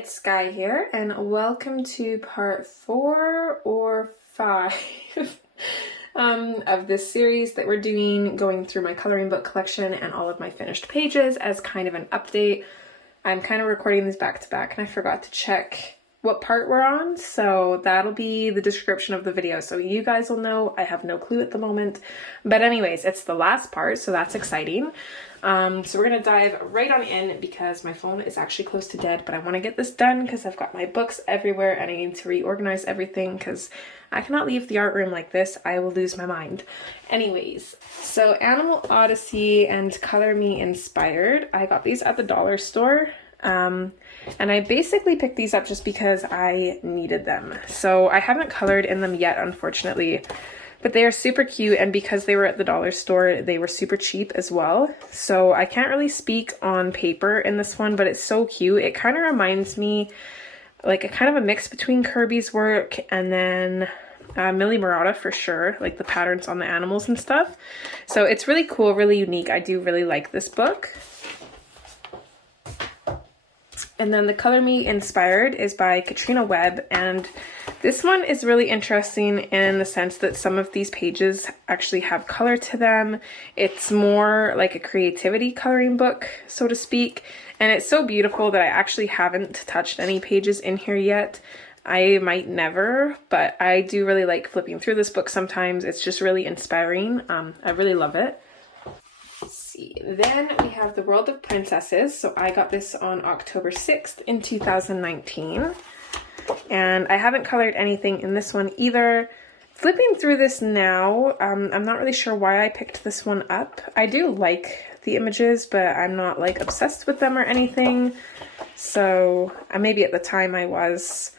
it's Sky here, and welcome to part 4 or 5 of this series that we're doing, going through my coloring book collection and all of my finished pages as kind of an update. I'm kind of recording these back to back, and I forgot to check what part we're on, so that'll be the description of the video, so you guys will know. I have no clue at the moment, but anyways, it's the last part, so that's exciting. So we're gonna dive right on in because my phone is actually close to dead, but I want to get this done because I've got my books everywhere and I need to reorganize everything because I cannot leave the art room like this. I will lose my mind. Anyways, so Animal Odyssey and Color Me Inspired. I got these at the dollar store. And I basically picked these up just because I needed them. So I haven't colored in them yet, unfortunately, but they are super cute, and because they were at the dollar store, they were super cheap as well. So I can't really speak on paper in this one, but it's so cute. It kind of reminds me like a kind of a mix between Kirby's work and then Millie Murata for sure, like the patterns on the animals and stuff. So it's really cool, really unique. I do really like this book. And then the Color Me Inspired is by Katrina Webb, and this one is really interesting in the sense that some of these pages actually have color to them. It's more like a creativity coloring book, so to speak, and it's so beautiful that I actually haven't touched any pages in here yet. I might never, but I do really like flipping through this book sometimes. It's just really inspiring. I really love it. Then we have The World of Princesses. So I got this on October 6th in 2019. And I haven't colored anything in this one either. Flipping through this now, I'm not really sure why I picked this one up. I do like the images, but I'm not like obsessed with them or anything. So maybe at the time I was.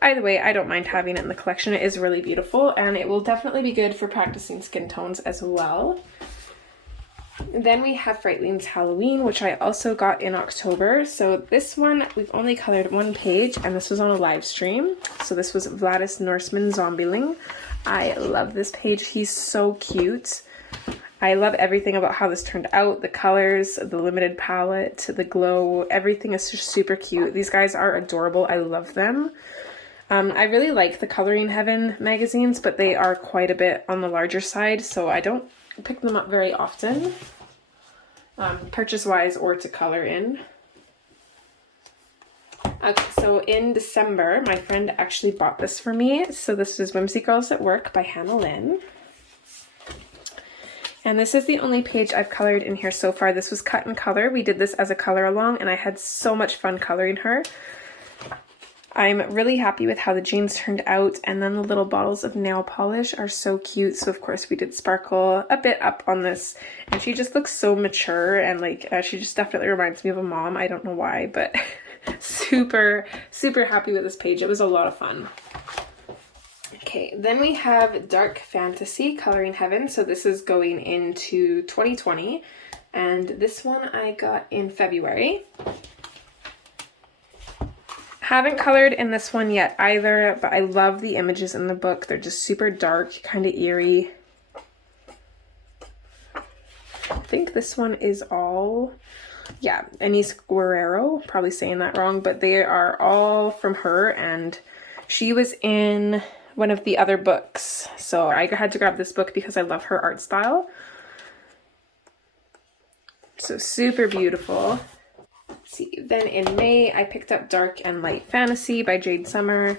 Either way, I don't mind having it in the collection. It is really beautiful, and it will definitely be good for practicing skin tones as well. Then we have Frightling's Halloween, which I also got in October. So this one, we've only colored one page, and this was on a live stream. So this was Vladis Norseman Zombieling. I love this page. He's so cute. I love everything about how this turned out. The colors, the limited palette, the glow, everything is just super cute. These guys are adorable. I love them. I really like the Coloring Heaven magazines, but they are quite a bit on the larger side, so I don't pick them up very often, purchase-wise or to color in. Okay, so in December, my friend actually bought this for me. So this is Whimsy Girls at Work by Hannah Lynn. And this is the only page I've colored in here so far. This was cut in color. We did this as a color along, and I had so much fun coloring her. I'm really happy with how the jeans turned out, and then the little bottles of nail polish are so cute. So of course we did sparkle a bit up on this, and she just looks so mature, and like she just definitely reminds me of a mom. I don't know why, but super happy with this page. It was a lot of fun. Okay, then we have Dark Fantasy Coloring Heaven. So this is going into 2020, and this one I got in February. Haven't colored in this one yet either, but I love the images in the book. They're just super dark, kind of eerie. I think this one is all, yeah, Anise Guerrero, probably saying that wrong, but they are all from her, and she was in one of the other books. So I had to grab this book because I love her art style. So super beautiful. See, then in May I picked up Dark and Light Fantasy by Jade Summer.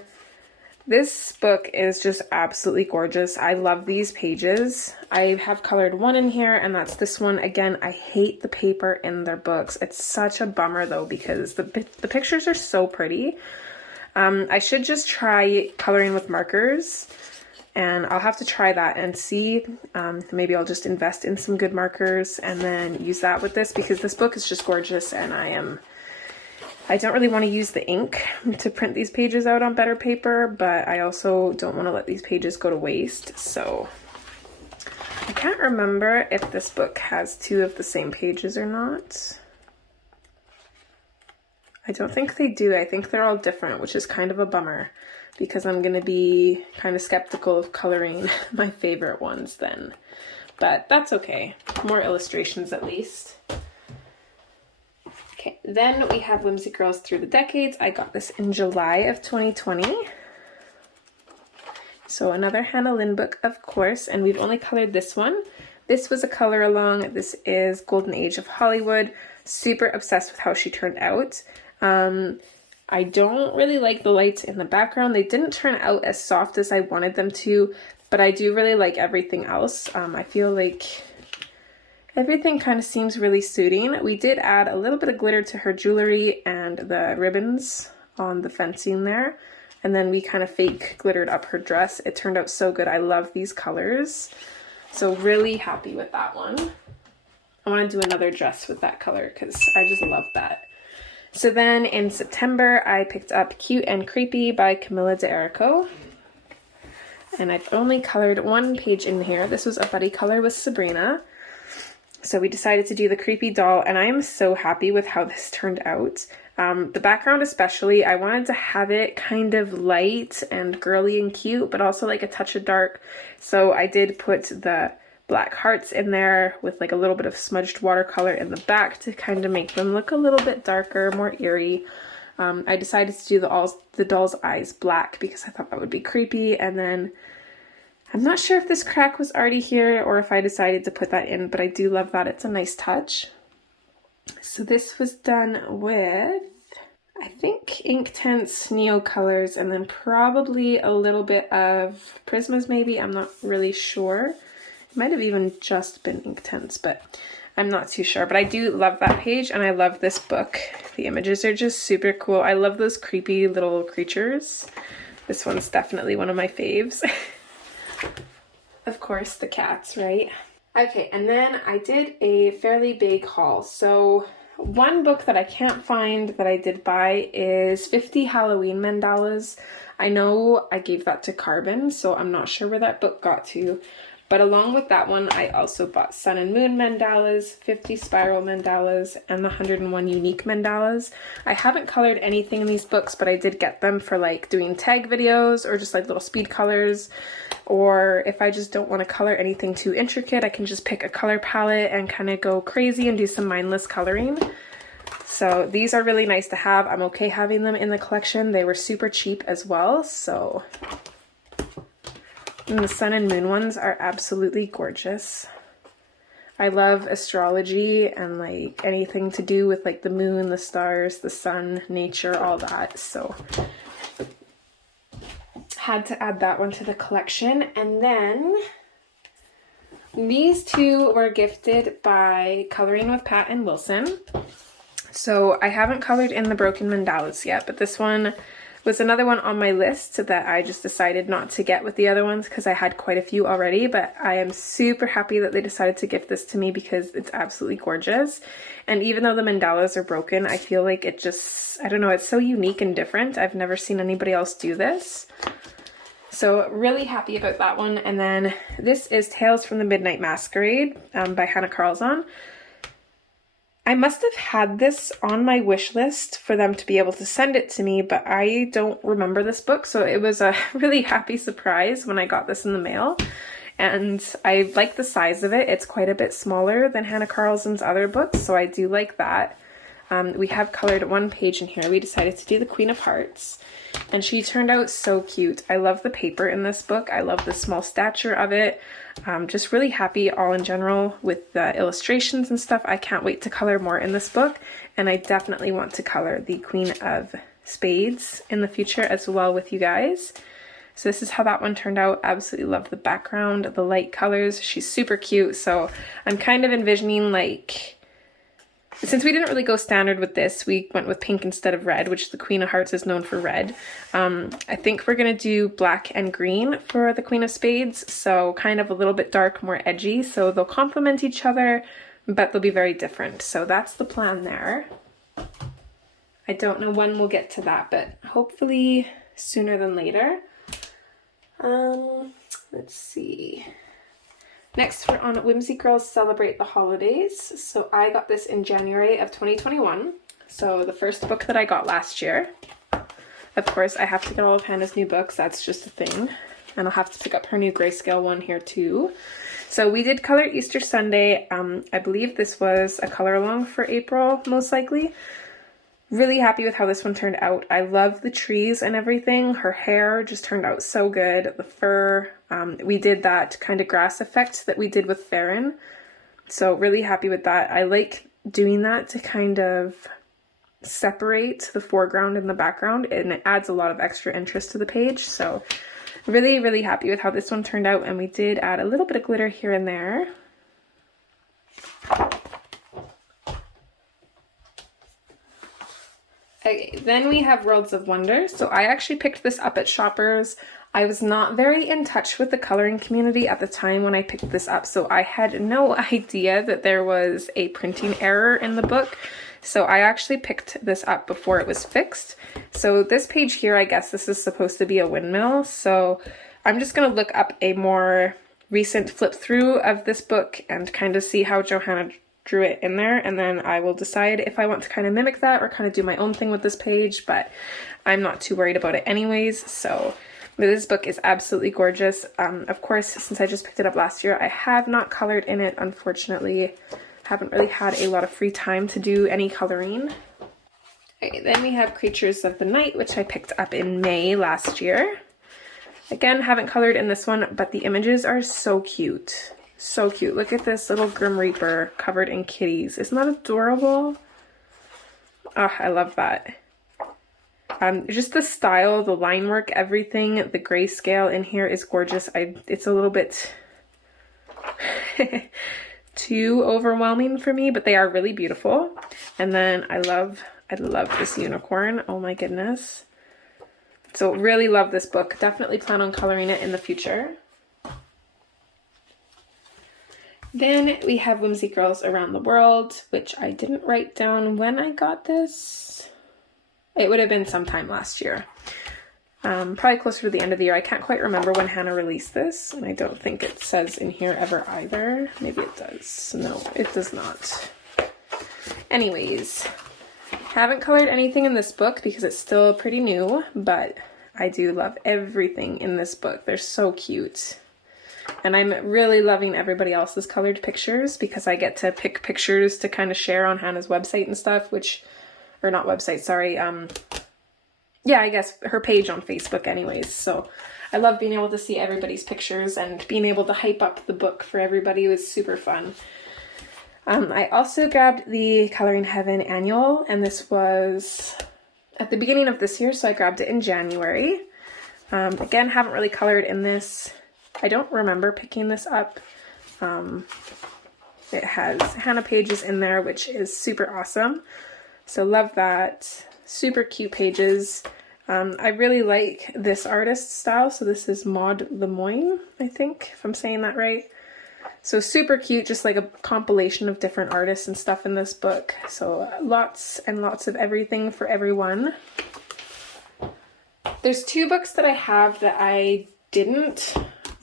This book is just absolutely gorgeous. I love these pages. I have colored one in here, and that's this one. Again, I hate the paper in their books. It's such a bummer though, because the pictures are so pretty. I should just try coloring with markers, and I'll have to try that and see. Maybe I'll just invest in some good markers and then use that with this, because this book is just gorgeous, and I don't really want to use the ink to print these pages out on better paper, but I also don't want to let these pages go to waste. So I can't remember if this book has 2 of the same pages or not. I don't think they do. I think they're all different, which is kind of a bummer, because I'm going to be kind of skeptical of coloring my favorite ones then. But that's okay. More illustrations at least. Okay, then we have Whimsy Girls Through the Decades. I got this in July of 2020. So another Hannah Lynn book, of course, and we've only colored this one. This was a color along. This is Golden Age of Hollywood. Super obsessed with how she turned out. I don't really like the lights in the background. They didn't turn out as soft as I wanted them to, but I do really like everything else. I feel like everything kind of seems really suiting. We did add a little bit of glitter to her jewelry and the ribbons on the fencing there. And then we kind of fake glittered up her dress. It turned out so good. I love these colors. So really happy with that one. I want to do another dress with that color because I just love that. So then in September, I picked up Cute and Creepy by Camilla D'Errico. And I've only colored one page in here. This was a buddy color with Sabrina. So we decided to do the creepy doll, and I am so happy with how this turned out. The background especially, I wanted to have it kind of light and girly and cute, but also like a touch of dark. So I did put the black hearts in there with like a little bit of smudged watercolor in the back to kind of make them look a little bit darker, more eerie. I decided to do the doll's eyes black because I thought that would be creepy, and then I'm not sure if this crack was already here or if I decided to put that in, but I do love that. It's a nice touch. So this was done with, I think, Inktense Neo colors and then probably a little bit of Prismas maybe. I'm not really sure. It might have even just been Inktense, but I'm not too sure. But I do love that page and I love this book. The images are just super cool. I love those creepy little creatures. This one's definitely one of my faves. Of course, the cats, right? Okay, and then I did a fairly big haul. So one book that I can't find that I did buy is 50 Halloween Mandalas. I know I gave that to Carbon, so I'm not sure where that book got to. But along with that one, I also bought Sun and Moon Mandalas, 50 Spiral Mandalas, and the 101 Unique Mandalas. I haven't colored anything in these books, but I did get them for like doing tag videos or just like little speed colors. Or if I just don't want to color anything too intricate, I can just pick a color palette and kind of go crazy and do some mindless coloring. So these are really nice to have. I'm okay having them in the collection. They were super cheap as well, so... And the Sun and Moon ones are absolutely gorgeous. I love astrology and like anything to do with like the moon, the stars, the sun, nature, all that. So had to add that one to the collection. And then these two were gifted by Coloring with Pat and Wilson. So I haven't colored in the Broken Mandalas yet, but this one was another one on my list that I just decided not to get with the other ones because I had quite a few already, but I am super happy that they decided to gift this to me because it's absolutely gorgeous. And even though the mandalas are broken, I feel like it just, I don't know, it's so unique and different. I've never seen anybody else do this. So really happy about that one. And then this is Tales from the Midnight Masquerade by Hannah Carlzon. I must have had this on my wish list for them to be able to send it to me, but I don't remember this book, so it was a really happy surprise when I got this in the mail. And I like the size of it. It's quite a bit smaller than Hannah Carlzon's other books, so I do like that. We have colored one page in here. We decided to do the Queen of Hearts, and she turned out so cute. I love the paper in this book. I love the small stature of it. Just really happy all in general with the illustrations and stuff. I can't wait to color more in this book, and I definitely want to color the Queen of Spades in the future as well with you guys. So this is how that one turned out. Absolutely love the background, the light colors. She's super cute, so I'm kind of envisioning like... Since we didn't really go standard with this, we went with pink instead of red, which the Queen of Hearts is known for red. I think we're going to do black and green for the Queen of Spades, so kind of a little bit dark, more edgy, so they'll complement each other, but they'll be very different. So that's the plan there. I don't know when we'll get to that, but hopefully sooner than later. Let's see. Next, we're on Whimsy Girls Celebrate the Holidays. So I got this in January of 2021. So the first book that I got last year. Of course, I have to get all of Hannah's new books. That's just a thing. and I'll have to pick up her new grayscale one here too. So we did color Easter Sunday. I believe this was a color along for April, most likely. Really happy with how this one turned out. I love the trees and everything. Her hair just turned out so good. The fur, we did that kind of grass effect that we did with Farron. So really happy with that. I like doing that to kind of separate the foreground and the background, and it adds a lot of extra interest to the page. So really, really happy with how this one turned out, and we did add a little bit of glitter here and there. Okay, then we have Worlds of Wonder. So I actually picked this up at Shoppers. I was not very in touch with the coloring community at the time when I picked this up, so I had no idea that there was a printing error in the book. So I actually picked this up before it was fixed. So this page here, I guess this is supposed to be a windmill. So I'm just going to look up a more recent flip through of this book and kind of see how Johanna drew it in there, and then I will decide if I want to kind of mimic that or kind of do my own thing with this page, but I'm not too worried about it anyways. So this book is absolutely gorgeous. Of course, since I just picked it up last year, I have not colored in it, unfortunately. Haven't really had a lot of free time to do any coloring. Okay, then we have Creatures of the Night, which I picked up in May last year. Again, haven't colored in this one, but the images are so cute. So cute. Look at this little Grim Reaper covered in kitties. Isn't that adorable? Oh, I love that. Just the style, the line work, everything, the grayscale in here is gorgeous. It's a little bit too overwhelming for me, but they are really beautiful. And then I love this unicorn. Oh my goodness. So really love this book. Definitely plan on coloring it in the future. Then we have Whimsy Girls Around the World, which I didn't write down when I got this. It would have been sometime last year. Probably closer to the end of the year. I can't quite remember when Hannah released this, and I don't think it says in here ever either. Maybe it does. No, it does not. Anyways, haven't colored anything in this book because it's still pretty new, but I do love everything in this book. They're so cute. And I'm really loving everybody else's colored pictures because I get to pick pictures to kind of share on Hannah's website and stuff, or not website, sorry. Yeah, I guess her page on Facebook anyways. So I love being able to see everybody's pictures, and being able to hype up the book for everybody was super fun. I also grabbed the Coloring Heaven annual, and this was at the beginning of this year, so I grabbed it in January. Again, haven't really colored in this. I don't remember picking this up. It has Hannah pages in there, which is super awesome. So love that. Super cute pages. I really like this artist style. So this is Maud Lemoyne, I think, if I'm saying that right. So super cute, just like a compilation of different artists and stuff in this book. So lots and lots of everything for everyone. There's two books that I have that I didn't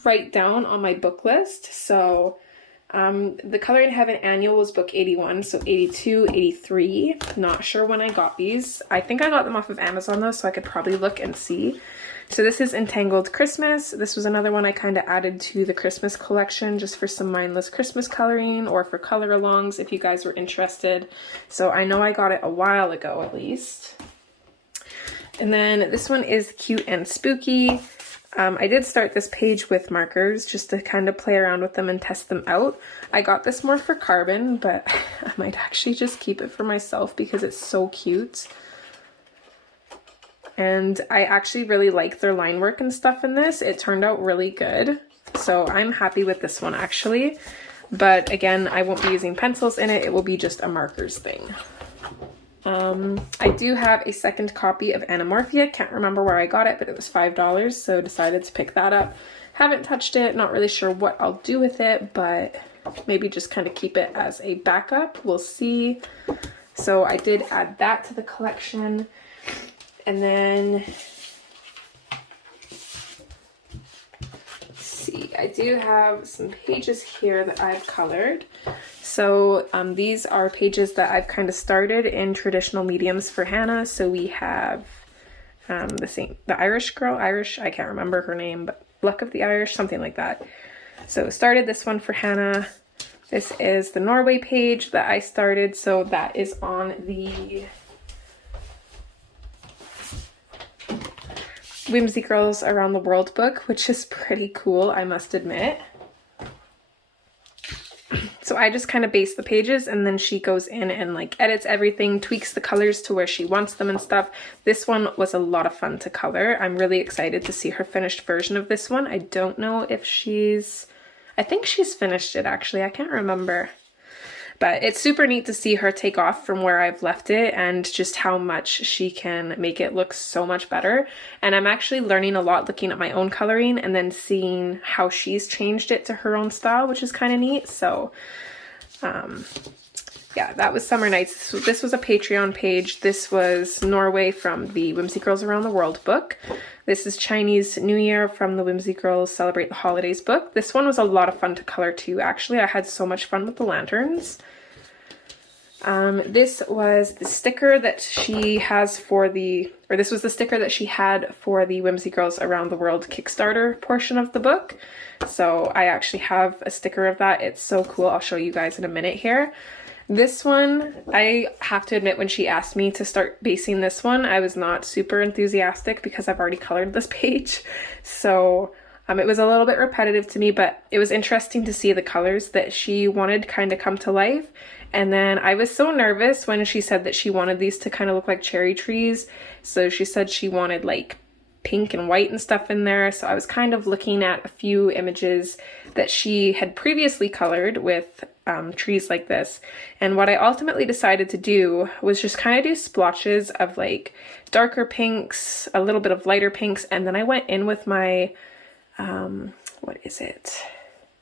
write down on my book list. So the Coloring Heaven annual was book 81, so 82, 83. Not sure when I got these. I think I got them off of Amazon though, so I could probably look and see. So this is Entangled Christmas. This was another one I kind of added to the Christmas collection just for some mindless Christmas coloring, or for color alongs if you guys were interested. So I know I got it a while ago at least. And then this one is Cute and Spooky. I did start this page with markers just to kind of play around with them and test them out. I got this more for carbon, but I might actually just keep it for myself because it's so cute. And I actually really like their line work and stuff in this. It turned out really good. So I'm happy with this one actually. But again, I won't be using pencils in it. It will be just a markers thing. I do have a second copy of Anamorphia. Can't remember where I got it, but it was $5, so decided to pick that up. Haven't touched it, not really sure what I'll do with it, but maybe just kind of keep it as a backup. We'll see. So I did add that to the collection. And then, let's see, I do have some pages here that I've colored. So these are pages that I've kind of started in traditional mediums for Hannah. So we have the Irish girl, I can't remember her name, but Luck of the Irish, something like that. So started this one for Hannah. This is the Norway page that I started, so that is on the Whimsy Girls Around the World book, which is pretty cool, I must admit. So I just kind of base the pages, and then she goes in and like edits everything, tweaks the colors to where she wants them and stuff. This one was a lot of fun to color. I'm really excited to see her finished version of this one. I don't know if I think she's finished it actually, I can't remember. But it's super neat to see her take off from where I've left it and just how much she can make it look so much better. And I'm actually learning a lot looking at my own coloring and then seeing how she's changed it to her own style, which is kind of neat. So yeah, that was Summer Nights. This was a Patreon page. This was Norway from the Whimsy Girls Around the World book. This is Chinese New Year from the Whimsy Girls Celebrate the Holidays book. This one was a lot of fun to color too, actually. I had so much fun with the lanterns. This was the sticker that she has for this was the sticker that she had for the Whimsy Girls Around the World Kickstarter portion of the book. So I actually have a sticker of that. It's so cool. I'll show you guys in a minute here. This one, I have to admit, when she asked me to start basing this one, I was not super enthusiastic because I've already colored this page. So it was a little bit repetitive to me, but it was interesting to see the colors that she wanted kind of come to life. And then I was so nervous when she said that she wanted these to kind of look like cherry trees. So she said she wanted like pink and white and stuff in there. So I was kind of looking at a few images that she had previously colored with trees like this. And what I ultimately decided to do was just kind of do splotches of like darker pinks, a little bit of lighter pinks, and then I went in with my, what is it?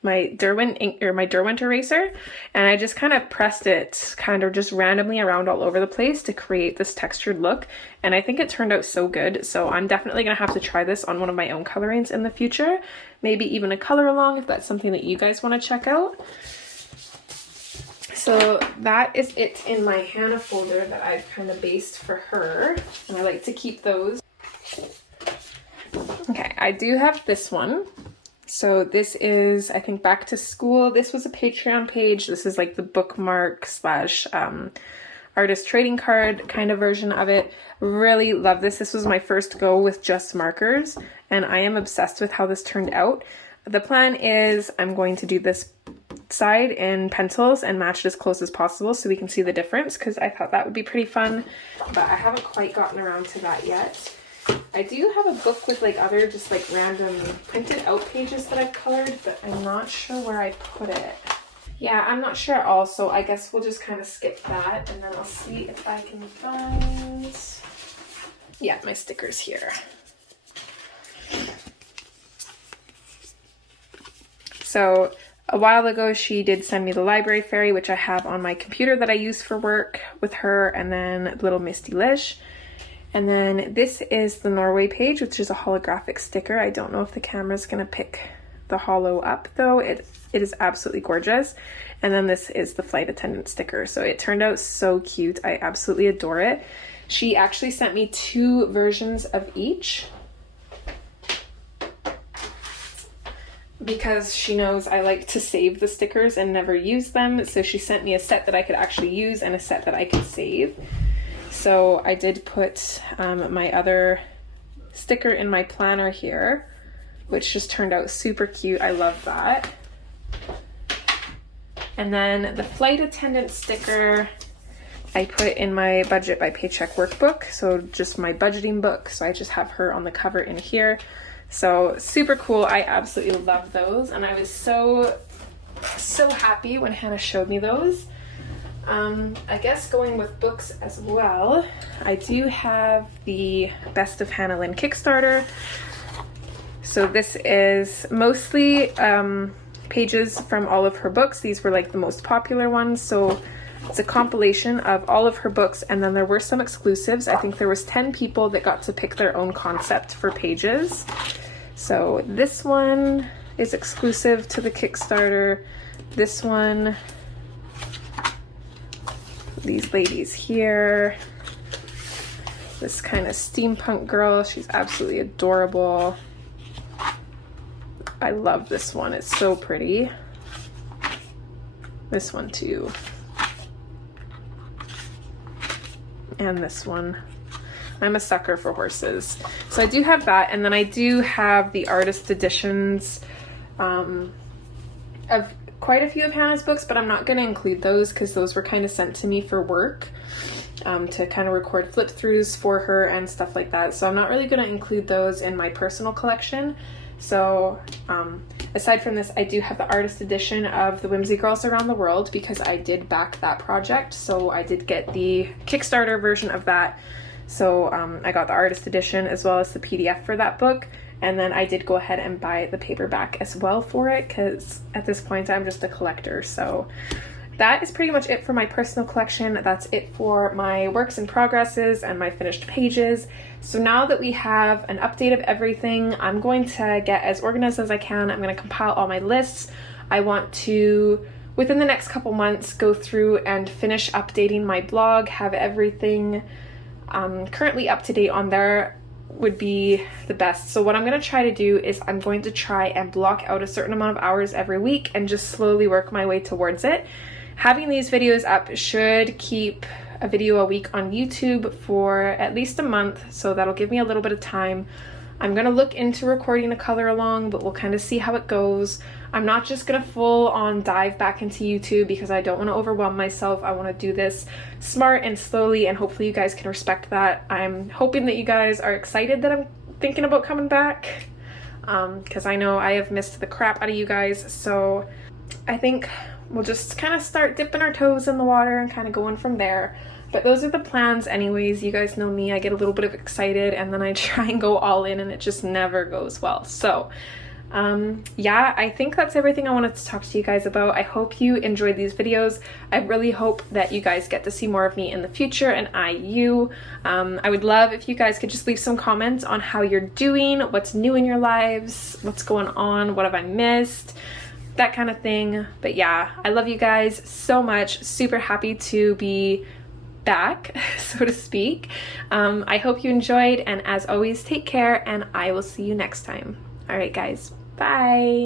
My Derwent ink, or my Derwent eraser, and I just kind of pressed it kind of just randomly around all over the place to create this textured look, and I think it turned out so good. So I'm definitely gonna have to try this on one of my own colorings in the future, maybe even a color along if that's something that you guys want to check out. So that is it in my Hannah folder that I've kind of based for her, and I like to keep those. Okay, I do have this one. So this is, I think, Back to School. This was a Patreon page. This is like the bookmark slash artist trading card kind of version of it. Really love this. This was my first go with just markers, and I am obsessed with how this turned out. The plan is I'm going to do this side in pencils and match it as close as possible so we can see the difference, because I thought that would be pretty fun, but I haven't quite gotten around to that yet. I do have a book with like other just like random printed out pages that I've colored, but I'm not sure where I put it. Yeah, I'm not sure at all, so I guess we'll just kind of skip that, and then I'll see if I can find, yeah, my stickers here. So a while ago she did send me the library fairy, which I have on my computer that I use for work with her, and then little Misty Lish. And then this is the Norway page, which is a holographic sticker. I don't know if the camera's gonna pick the holo up though. It is absolutely gorgeous. And then this is the flight attendant sticker. So it turned out so cute. I absolutely adore it. She actually sent me 2 versions of each, because she knows I like to save the stickers and never use them. So she sent me a set that I could actually use and a set that I could save. So I did put my other sticker in my planner here, which just turned out super cute. I love that. And then the flight attendant sticker I put in my budget by paycheck workbook, so just my budgeting book. So I just have her on the cover in here. So super cool. I absolutely love those, and I was so happy when Hannah showed me those. I guess going with books as well, I do have the Best of Hannah Lynn Kickstarter. So this is mostly pages from all of her books. These were like the most popular ones. So it's a compilation of all of her books, and then there were some exclusives. I think there was 10 people that got to pick their own concept for pages. So this one is exclusive to the Kickstarter. This one, these ladies here, this kind of steampunk girl, she's absolutely adorable. I love this one. It's so pretty. This one too. And this one. I'm a sucker for horses. So I do have that, and then I do have the artist editions of quite a few of Hannah's books, but I'm not going to include those because those were kind of sent to me for work, to kind of record flip throughs for her and stuff like that. So I'm not really going to include those in my personal collection. So aside from this, I do have the artist edition of the Whimsy Girls Around the World because I did back that project. So I did get the Kickstarter version of that. So I got the artist edition as well as the PDF for that book. And then I did go ahead and buy the paperback as well for it because at this point I'm just a collector. So that is pretty much it for my personal collection. That's it for my works in progresses and my finished pages. So now that we have an update of everything, I'm going to get as organized as I can. I'm going to compile all my lists. I want to, within the next couple months, go through and finish updating my blog, have everything currently up to date on there would be the best. So what I'm going to try to do is I'm going to try and block out a certain amount of hours every week and just slowly work my way towards it. Having these videos up should keep a video a week on YouTube for at least a month, so that'll give me a little bit of time. I'm going to look into recording a color along, but we'll kind of see how it goes. I'm not just going to full on dive back into YouTube because I don't want to overwhelm myself. I want to do this smart and slowly, and hopefully you guys can respect that. I'm hoping that you guys are excited that I'm thinking about coming back, because I know I have missed the crap out of you guys. So I think we'll just kind of start dipping our toes in the water and kind of going from there. But those are the plans anyways. You guys know me, I get a little bit of excited and then I try and go all in and it just never goes well. So yeah, I think that's everything I wanted to talk to you guys about. I hope you enjoyed these videos. I really hope that you guys get to see more of me in the future, and you. I would love if you guys could just leave some comments on how you're doing, what's new in your lives, what's going on, what have I missed, that kind of thing. But yeah, I love you guys so much. Super happy to be back, so to speak. I hope you enjoyed, and as always, take care, and I will see you next time. All right, guys. Bye.